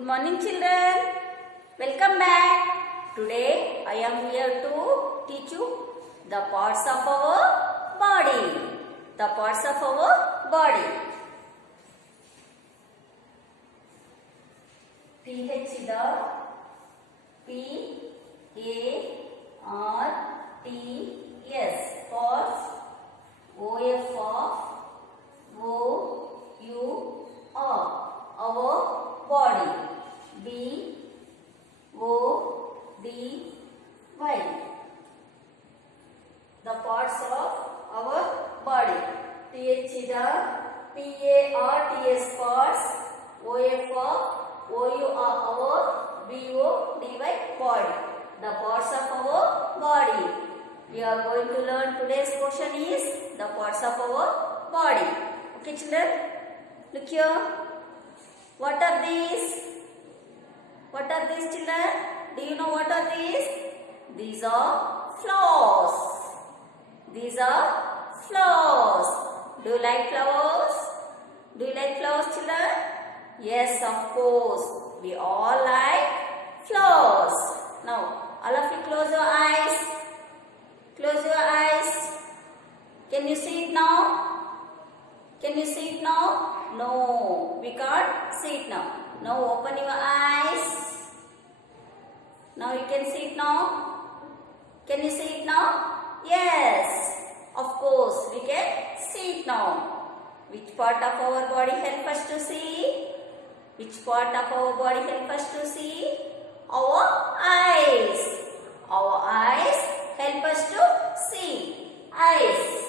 Good morning children. Welcome back. Today I am here to teach you the parts of our body. The parts of our body. PH the P-A-R-T-S parts. OF of O-U-R our body. B-O-D-Y the parts of our body. TH the P-A-R-T-S parts. OF of O-U-R our B-O-D-Y body. The parts of our body. We are going to learn today's portion is the parts of our body. Okay children, look here. What are these? What are these children? Do you know what are these? These are flowers. These are flowers. Do you like flowers? Do you like flowers children? Yes, of course. We all like flowers. Now, all of you close your eyes. Close your eyes. Can you see it now? Can you see it now? No, we can't see it now. Now open your eyes. Now you can see it now. Can you see it now? Yes, of course we can see it now. Which part of our body help us to see? Which part of our body help us to see? Our eyes. Our eyes help us to see. Eyes.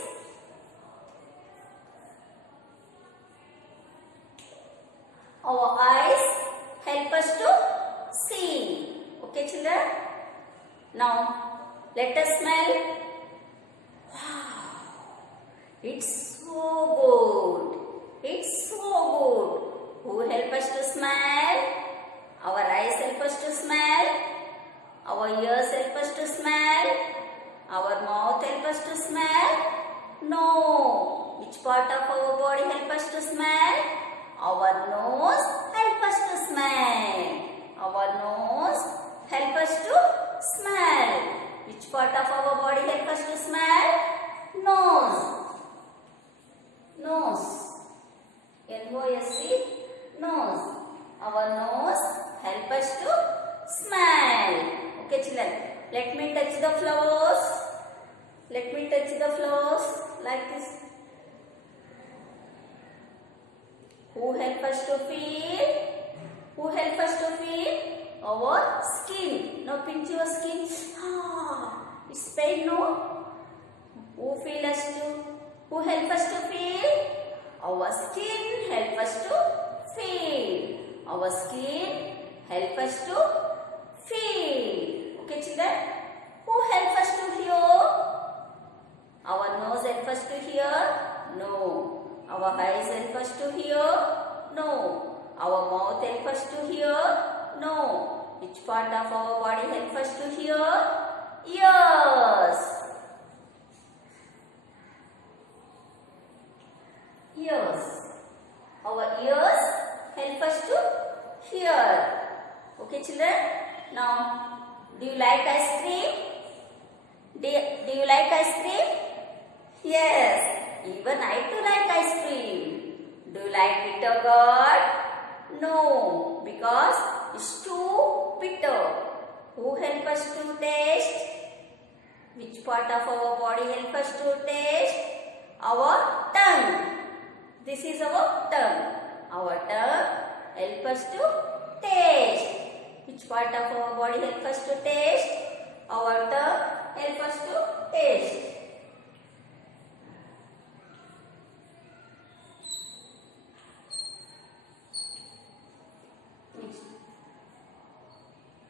Our eyes help us to see. Okay children? Now let us smell. Wow! It's so good. It's so good. Who help us to smell? Our eyes help us to smell. Our ears help us to smell. Our mouth help us to smell. No. Which part of our body help us to smell? Our nose help us to smell. Our nose help us to smell. Which part of our body help us to smell? Nose. Nose. N-O-S-E. Nose. Our nose help us to smell. Okay children. Let me touch the flowers. Let me touch the flowers like this. Who help us to feel? Who help us to feel? Our skin. Now pinch your skin. It's pain, no? Who feel us to? Who help us to feel? Our skin help us to feel. Our skin help us to feel. Okay children? Who help us to hear? Our nose help us to hear? No. Our eyes help us to hear? No. Our mouth help us to hear? No. Which part of our body help us to hear? Ears. Ears. Our ears help us to hear. Okay children? Now, do you like ice cream? Do you like ice cream? Yes. Even I too like ice cream. Do you like bitter gourd? No, because it's too bitter. Who help us to taste? Which part of our body help us to taste? Our tongue. This is our tongue. Our tongue help us to taste. Which part of our body help us to taste? Our tongue help us to taste.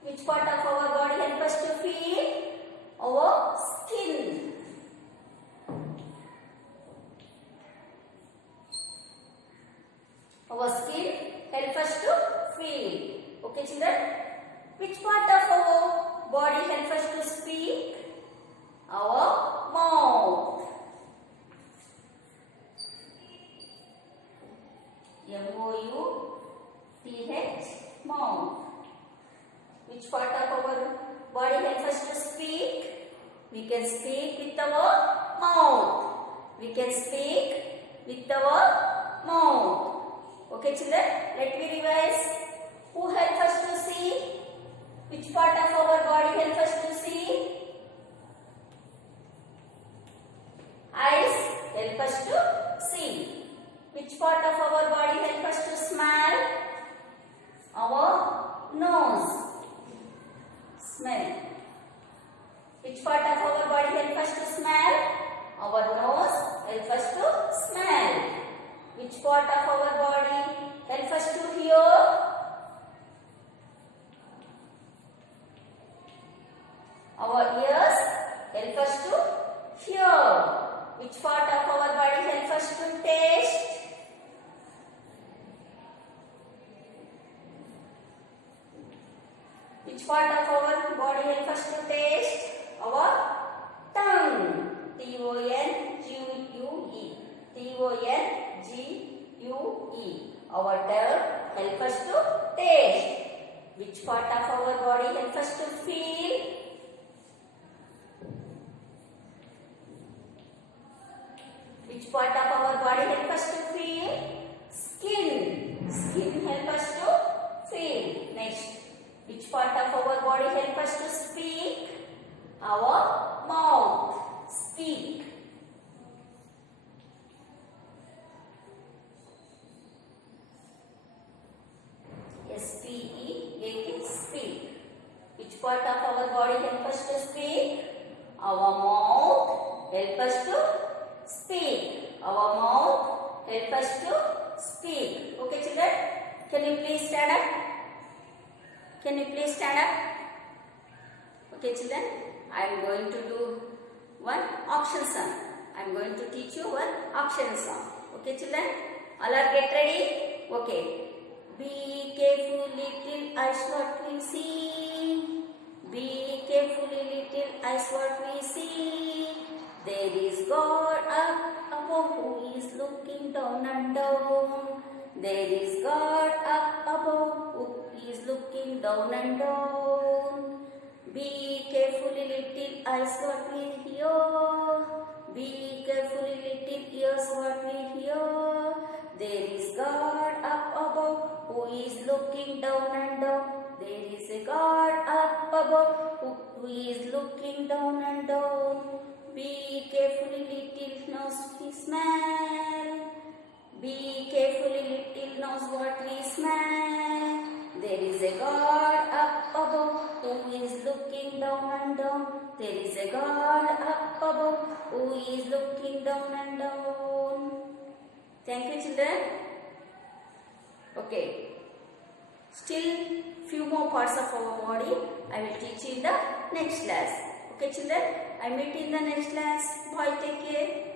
Which part of our body help us to feel? Our skin. Our skin help us to feel. Okay children? Which part of our body help us to speak? Our mouth. M-O-U-T-H Mouth. Which part of our body helps us to speak? We can speak with our mouth. We can speak with our mouth. Okay, children, let me revise. Who helps us to see? Which part of our body helps us to see? Eyes help us to see. Which part of our body helps us to smell? Our nose. Smell. Which part of our body helps us to smell? Our nose helps us to smell. Which part of our body helps us to hear? Our ears help us to hear. Which part of our body helps us to taste? Which part of our body helps us to taste? Our tongue. T-O-N-G-U-E. T-O-N-G-U-E. Our tongue helps us to taste. Which part of our body helps us to feel? Which part of our body helps us to feel? Skin. Skin helps us to feel. Next. Which part of our body helps us to speak? Our mouth. Speak. S-P-E-A-K. Speak. Which part of our body helps us to speak? Our mouth helps us to speak. Our mouth helps us to speak. Okay, children? Can you please stand up? Can you please stand up? Okay, children, I am going to do one auction song. I am going to teach you one auction song. Okay, children, all are get ready? Okay. Be careful, little eyes, what we see. Be careful, little eyes, what we see. There is God up above who is looking down and down. There is God up above who is looking down and down. Be careful, little eyes, what we hear. Be careful, little ears, what we hear. There is God up above who is looking down and down. There is a God up above who is looking down and down. Be careful, little nose, we smell. Be careful, little nose, what we smell. There is a God up above who is looking down and down. There is a God up above who is looking down and down. Thank you, children. Okay. Still few more parts of our body I will teach you in the next class. Okay, children. I meet in the next class. Bye. Take care.